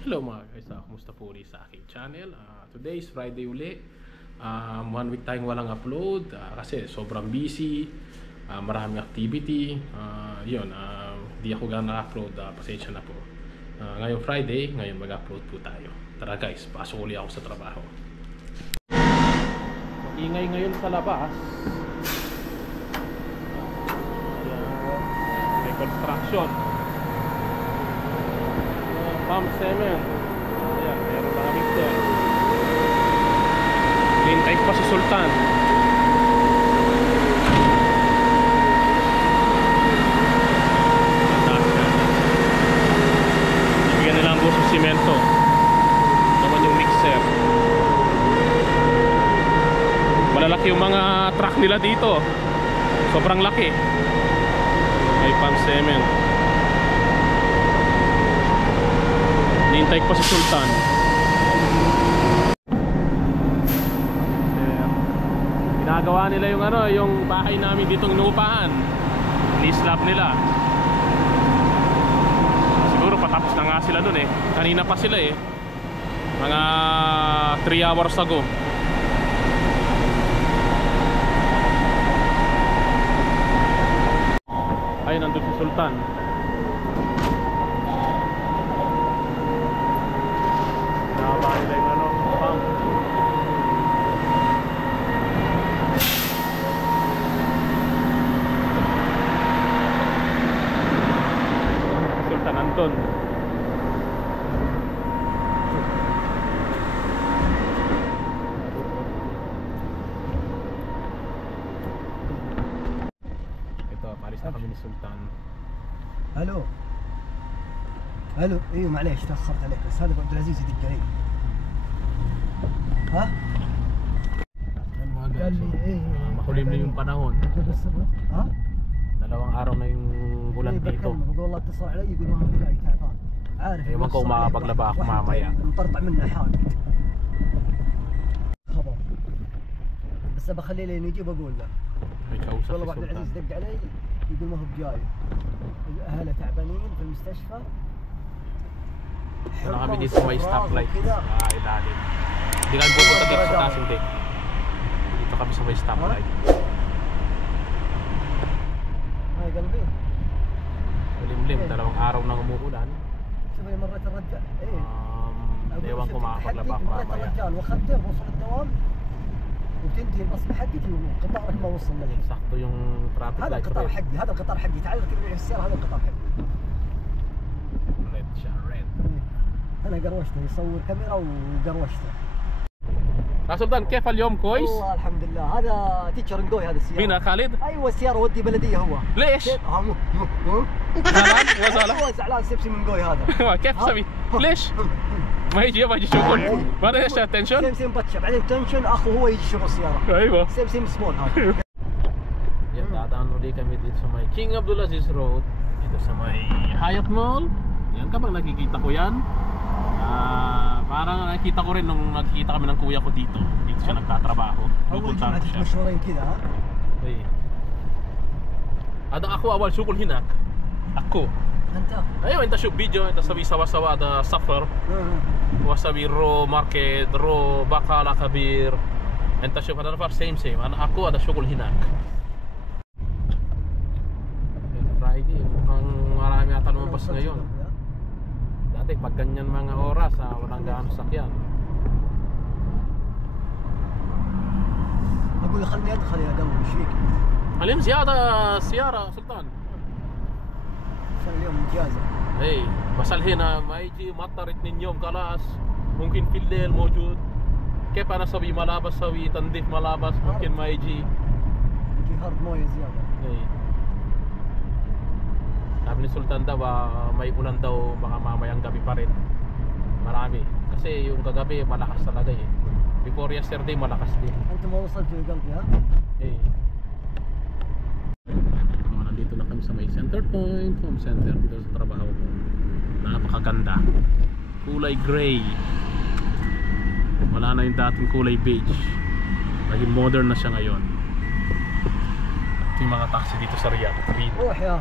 Hello mga guys, kumusta po ulit sa aking channel. Today is Friday uli. 1 week tayong walang upload kasi sobrang busy, maraming activity. Di ako gana na-upload, pasensya na po. Ngayong Friday, ngayon mag-upload po tayo. Tara guys, pasok uli ako sa trabaho. Ingay ngayon sa labas. May construction. Pump cement. Ayan, meron mga mixer. Hintay pa si Sultan. Ibigyan nila ang buso simento. Naman yung mixer. Malalaki yung mga truck nila dito. Sobrang laki. May pump cement. Hintay pa si Sultan. Ginagawa nila yung bahay namin ditong inuupahan. Ni-slab nila. Siguro patapos na nga sila dun eh. Kanina pa sila eh. Mga 3 hours ago. Ay, nandun si Sultan. Sultan Anton. Ito, palis na kami ni Sultan. الو الو ايوه معليش تاخرت عليك بس هذا ابو عبد العزيز يدق علي. ها؟ قال لي ايه makulim na yung panahon. ها؟ Dalawang araw na yung bulan dito. بقول والله اتصل علي يقول ما هو جاي تعبان. عارف ايوه ko makapaglaba ako mamaya. مطرطع منه حال. خبر. بس بخليه لين يجي بقول له. والله ابو عبد العزيز دق علي يقول ما هو بجاي. اهله تعبانين في المستشفى. Wala kami dito sa may stoplight sa ilalim. Hindi kami pupunta dito sa taas, hindi. Dito kami sa may stoplight. Ay, قلبي. Malimlim, dalawang araw nang umuulan. شوفي مرة الرجال ايه ewan ko makapaglaba ako mamaya. الرجال واخذته وصل الدوام وتنتهي الاصل حقتي والقطار ما وصل لي. Sakto yung traffic هذا light. القطار حقي، هذا القطار حقي، تعال ركب معي السيارة، هذا القطار حقي. Red siya, red. انا قروشته، يصور كاميرا وقروشته. Sultan, كيف اليوم كويس؟ والله الحمد لله. هذا تيتشر نقوي هذا السيارة. مين خالد؟ ايوه السيارة ودي بلدية هو. ليش؟ زعلان؟ وزعلان؟ هو زعلان سيبسي من قوي هذا. كيف تسوي؟ ليش؟ ما يجي شغل. ما ايش تنشن؟ سيمسي مبتشر بعدين تنشن اخو هو يجي شغل السيارة. ايوه. سيمسي سمول هذا. Yan, dadaan uli kami dito sa may King Abdulaziz Road. Dito sa may Hyatt Mall. Yan, kapag nakikita ko yan, parang nakikita ko rin nung nakikita kami ng kuya ko dito. Dito siya nagtatrabaho. Pupuntahan ko siya. مشهورين كذا ها؟ ايه. هذا اخو اول شغل هناك. اخو. انت؟ ايوه انت شوف فيديو انت سوي سوا هذا سفر. وسوي رو ماركت رو بقالة كبير. انت شوف هذا نفر سيم انا اخو هذا شغل هناك. Friday, mukhang marami ata lumabas ngayon. Dati pag ganyan mga oras, walang gaano sakyan. اقول خلني ادخل يا قلبي ايش فيك؟ اليوم زيادة سيارة سلطان. عشان اليوم اجازة. اي بس هنا ما يجي مطر 2 يوم خلاص. ممكن في الليل موجود. كيف انا اسوي ملابس اسوي تنظيف ملابس ممكن ما يجي. يجي هارد مويه زيادة. اي sabi ni Sultan daw may ulan daw baka mamayang gabi pa rin. Marami. Kasi yung kagabi malakas talaga eh. Before yesterday malakas din. انت ما وصلت يا قلبي ها؟ Eh. Nandito na kami sa may center point, home center dito sa trabaho ko. Napakaganda. Kulay gray. Wala na yung dating kulay beige. Naging modern na siya ngayon. Ito yung mga taxi dito sa Riyadh. روح يا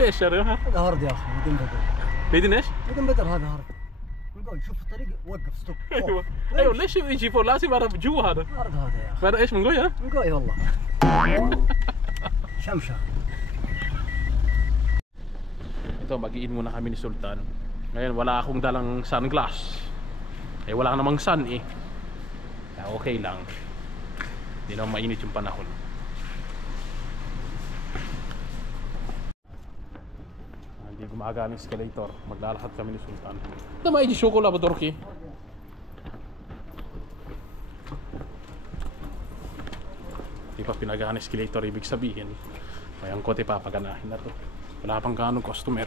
ايش يا ريحة؟ هذا هارد يا اخي بدون بدر. بدون ايش؟ بدون بدر هذا هارد. نقول شوف الطريق وقف ستوب. ايوه ليش يجي فور لازم انا جوا هذا؟ هارد هذا يا اخي. هذا ايش من قوي من قوي والله. شمشة. Ito, mag-iin muna kami ni Sultan. Ngayon, wala akong dalang sunglass. Eh, wala namang sun eh. Kaya okay lang. Hindi naman mainit yung panahon. Hindi gumagana yung escalator. Maglalakad kami ni Sultan. Ito, may chocolate ba, Dorky? Hindi pa pinagana escalator, ibig sabihin may angkote papaganahin na to. Wala pang ganong customer.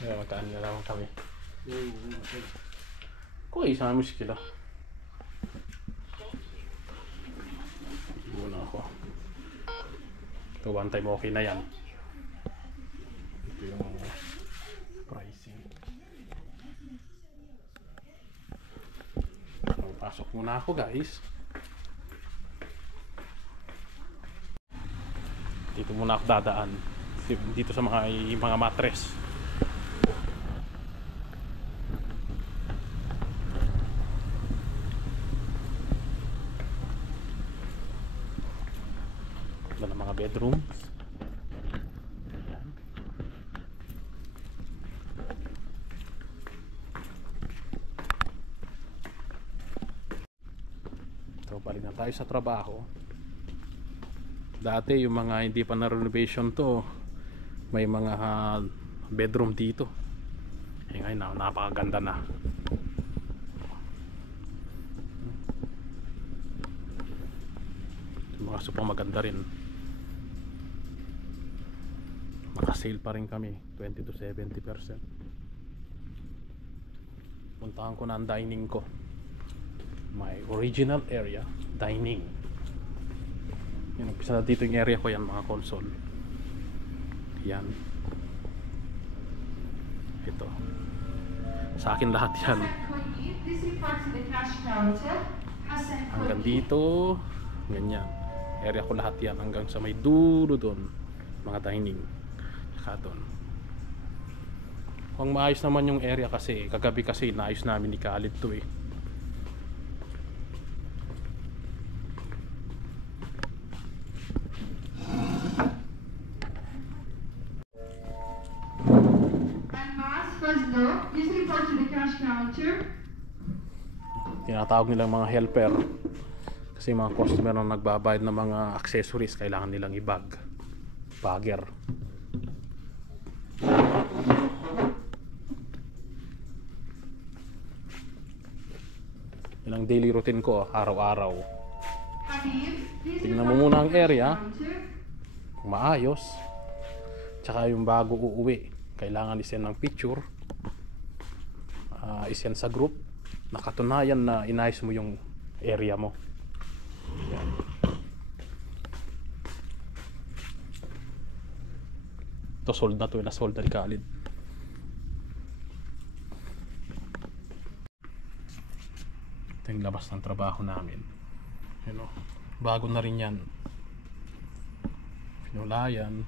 Mataan na lang kami. Kuya, isang muskila. Muna ako. Ito, one time okay na yan. Ito yung pricing. Pasok muna ako guys. Dito muna ako dadaan. Dito sa mga mattress. Wala na mga bedrooms. Balik na tayo sa trabaho. Dati yung mga hindi pa na renovation to, may mga bedroom dito. Eh ngayon napakaganda na. Yung mga supang maganda rin. Maka-sale pa rin kami 20 to 70%. Puntahan ko na ang dining ko. My original area, dining. Yan, umpisa na dito yung area ko yan, mga console. Yan. Ito. Sa akin lahat yan. Hanggang dito, ganyan. Area ko lahat yan, hanggang sa may dulo doon. Mga dining. Saka doon. Kung maayos naman yung area kasi, kagabi kasi naayos namin ni Khalid to eh. Tinatawag nilang mga helper kasi mga customer na nagbabayad ng mga accessories kailangan nilang i-bag bagger. Yan ang daily routine ko araw-araw. Tingnan mo muna ang area kung maayos, tsaka yung bago uuwi kailangan isend ng picture, isend sa group nakatunayan na inayos mo yung area mo. Yan. Ito sold na to, na-sold na ni Khalid. Ito yung labas ng trabaho namin. You know, bago na rin yan. Pinulayan.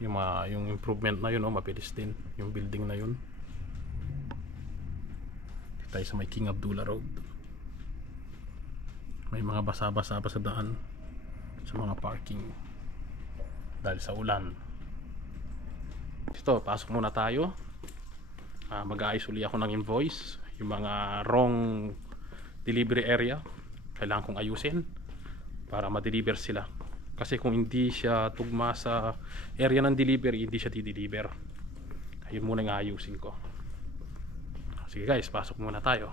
Yung improvement na yun, mabilis din. Yung building na yun. Tayo sa may King Abdullah Road. May mga basa-basa pa sa daan sa mga parking dahil sa ulan. Ito, pasok muna tayo. Mag-aayos uli ako ng invoice. Yung mga wrong delivery area kailangan kong ayusin para ma-deliver sila. Kasi kung hindi siya tugma sa area ng delivery, hindi siya di-deliver. Ayun muna yung ayusin ko. Sige guys, pasok muna tayo.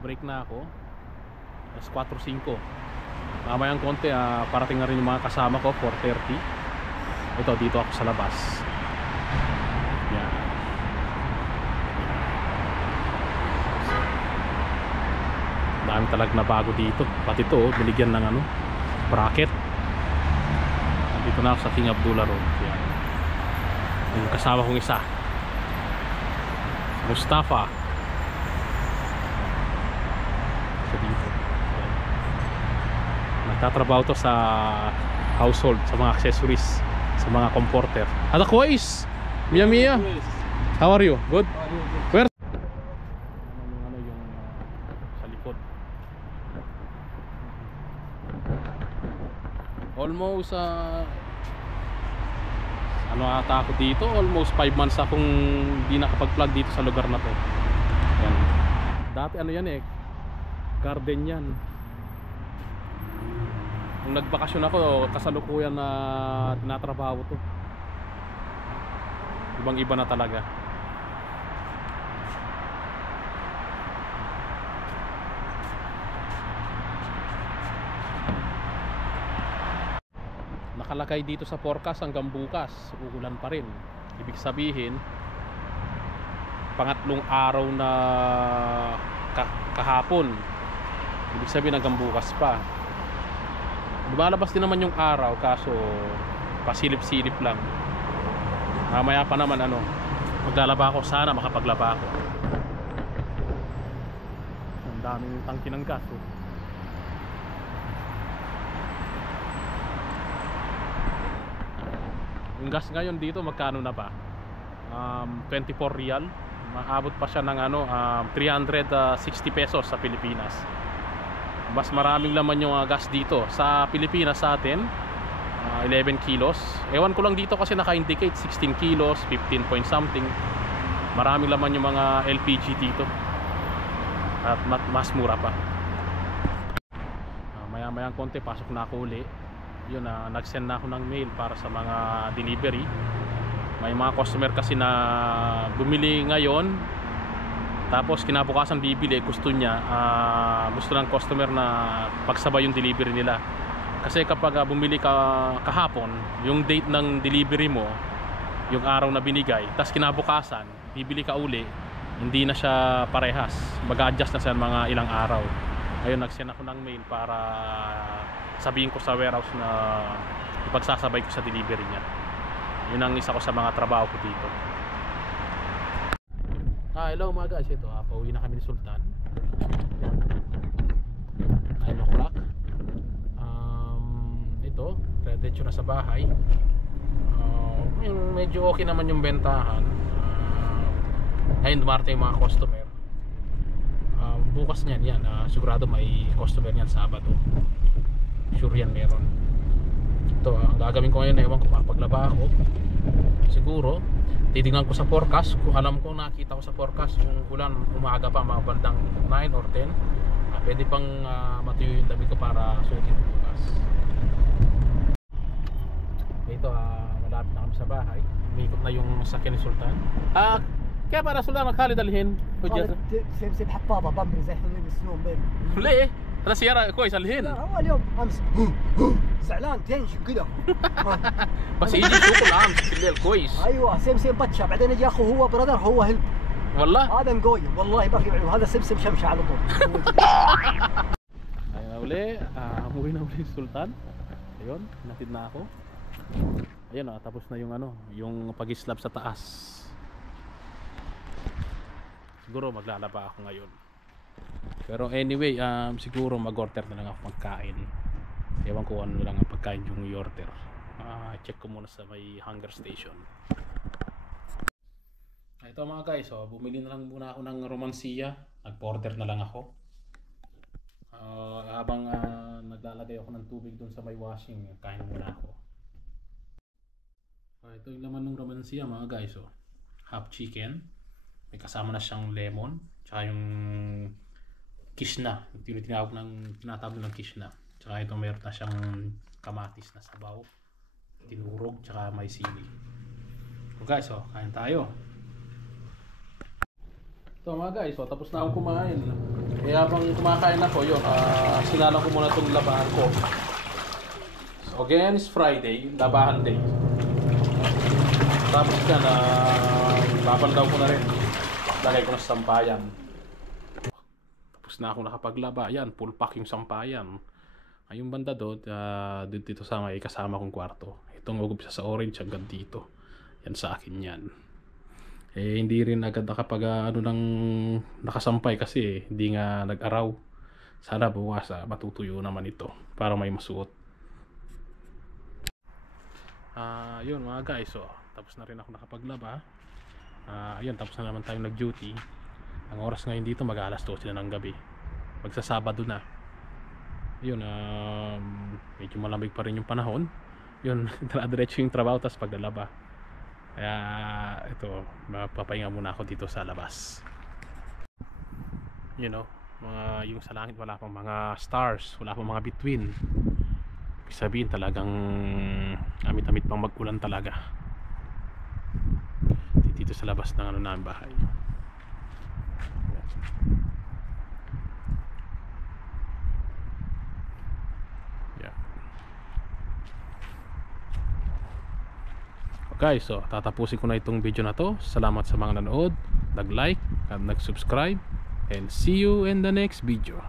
Break na ako. Alas 4:05. Mamayang konti, parating na rin yung mga kasama ko, 4:30. Ito, dito ako sa labas. Yan. Dami talaga na bago dito. Pati ito, binigyan ng bracket. Dito na ako sa King Abdullah Road. Yan. Yung kasama kong isa. Mustafa. So dito. Ayan. Nagtatrabaho to sa household, sa mga accessories, sa mga comforter. Ada kois. Mia Mia. How are you? Good? Where? Yung sa likod. Almost ano ata ako dito, almost 5 months akong di nakapag-vlog dito sa lugar na to. Yan. Dati ano yan garden yan. Nung nagbakasyon ako, kasalukuyan na tinatrabaho to. Ibang iba na talaga. Nakalagay dito sa forecast hanggang bukas uulan pa rin. Ibig sabihin pangatlong araw na kahapon. Ibig sabihin hanggang bukas pa. Lumalabas din naman yung araw, kaso pasilip-silip lang. Mamaya pa naman maglalaba ako, sana makapaglaba ako. Ang daming tangki ng gas Yung gas ngayon dito magkano na ba? 24 real. Maabot pa siya ng 360 pesos sa Pilipinas. Mas maraming laman yung gas dito. Sa Pilipinas sa atin 11 kilos. Ewan ko lang dito kasi naka-indicate 16 kilos, 15 point something. Maraming laman yung mga LPG dito. At mas mura pa. Maya-mayang konti pasok na ako uli. Yun nag-send na ako ng mail para sa mga delivery. May mga customer kasi na bumili ngayon, tapos kinabukasan bibili, gusto ng customer na pagsabay yung delivery nila. Kasi kapag bumili ka kahapon, yung date ng delivery mo, yung araw na binigay, tapos kinabukasan bibili ka uli, hindi na siya parehas, mag-adjust na sa mga ilang araw. Ayun, nag-send ako ng mail para sabihin ko sa warehouse na ipagsasabay ko sa delivery niya. Yun ang isa ko sa mga trabaho ko dito. Hello mga guys, ito pauwi na kami ni Sultan. 9 o'clock. Ito, diretso na sa bahay. Medyo okay naman yung bentahan. Ayun, dumarating yung mga customer. Bukas niyan, sigurado may customer niyan Sabado. Sure yan meron. Ito, ang gagawin ko ngayon, ewan ko makapaglaba ako. Siguro titignan ko sa forecast. Kung alam ko, nakita ko sa forecast yung ulan umaga pa, mga bandang 9 or 10, pwede pang matuyo yung damit ko para suotin bukas. Ito, malapit na kami sa bahay. Umikot na yung sakyan ni Sultan. Kaya para Sultan magkali dalhin سيب حطابه بامبر زي حلوين السنون بين ليه؟ هذا سيارة كويسة الحين. لا هو اليوم امس زعلان تنشن كذا بس يجي يسوق الامس بالليل كويس. ايوه سمسم بتشا بعدين يجي اخوه هو برادر هو هلب والله هذا مقوي والله ما في عيوب هذا سمسم شمشه على طول. Ayun na uli, umuwi na uli Sultan. Ayun, natid na ako. Ayun, tapos na yung pag-slab sa taas. Siguro maglalaba ako ngayon. Pero anyway, siguro mag-order na lang ako pagkain. Ewan ko ano lang ang pagkain yung i-order. Check ko muna sa may hunger station. Ito mga guys, bumili na lang muna ako ng romansiya. Nag-order na lang ako. Habang naglalagay ako ng tubig dun sa may washing, kain muna ako. Ito yung laman ng romansiya mga guys. Half chicken. May kasama na siyang lemon. Tsaka yung kishna. Tinatawag ng kishna. Tsaka ito mayroon na siyang kamatis na sabaw. Tinurog. Tsaka may sili. So guys, kain tayo. Ito mga guys, tapos na akong kumain. Kaya habang kumakain ako, yun, sinalang ko muna itong labahan ko. So again, it's Friday, labahan day. Tapos yan, babandaw ko na rin. Lagay ko na sa sampayan. Tapos na ako nakapaglaba. Yan, full pack yung sampayan. Yung banda doon, dito sa may kasama kong kwarto. Itong ugup sa orange hanggang dito. Yan sa akin yan. hindi rin agad nakapag nakasampay kasi hindi nga nag-araw. Sana bukas matutuyo naman ito para may masuot. Yun mga guys, tapos na rin ako nakapaglaba. Ayun, tapos na naman tayong nag-duty. Ang oras ngayon dito mag-alas 12 na ng gabi, magsasabado na. Yun, medyo malamig pa rin yung panahon. Yun, diretso yung trabaho tapos paglalaba. Kaya ito, mapapahinga muna ako dito sa labas. You know, yung sa langit wala pang mga stars, wala pang mga bituin. Ibig sabihin talagang amit-amit pang mag-ulan talaga dito sa labas ng namin bahay. Yeah. Okay, so tatapusin ko na itong video na to. Salamat sa mga nanood, nag-like at nag-subscribe, and see you in the next video.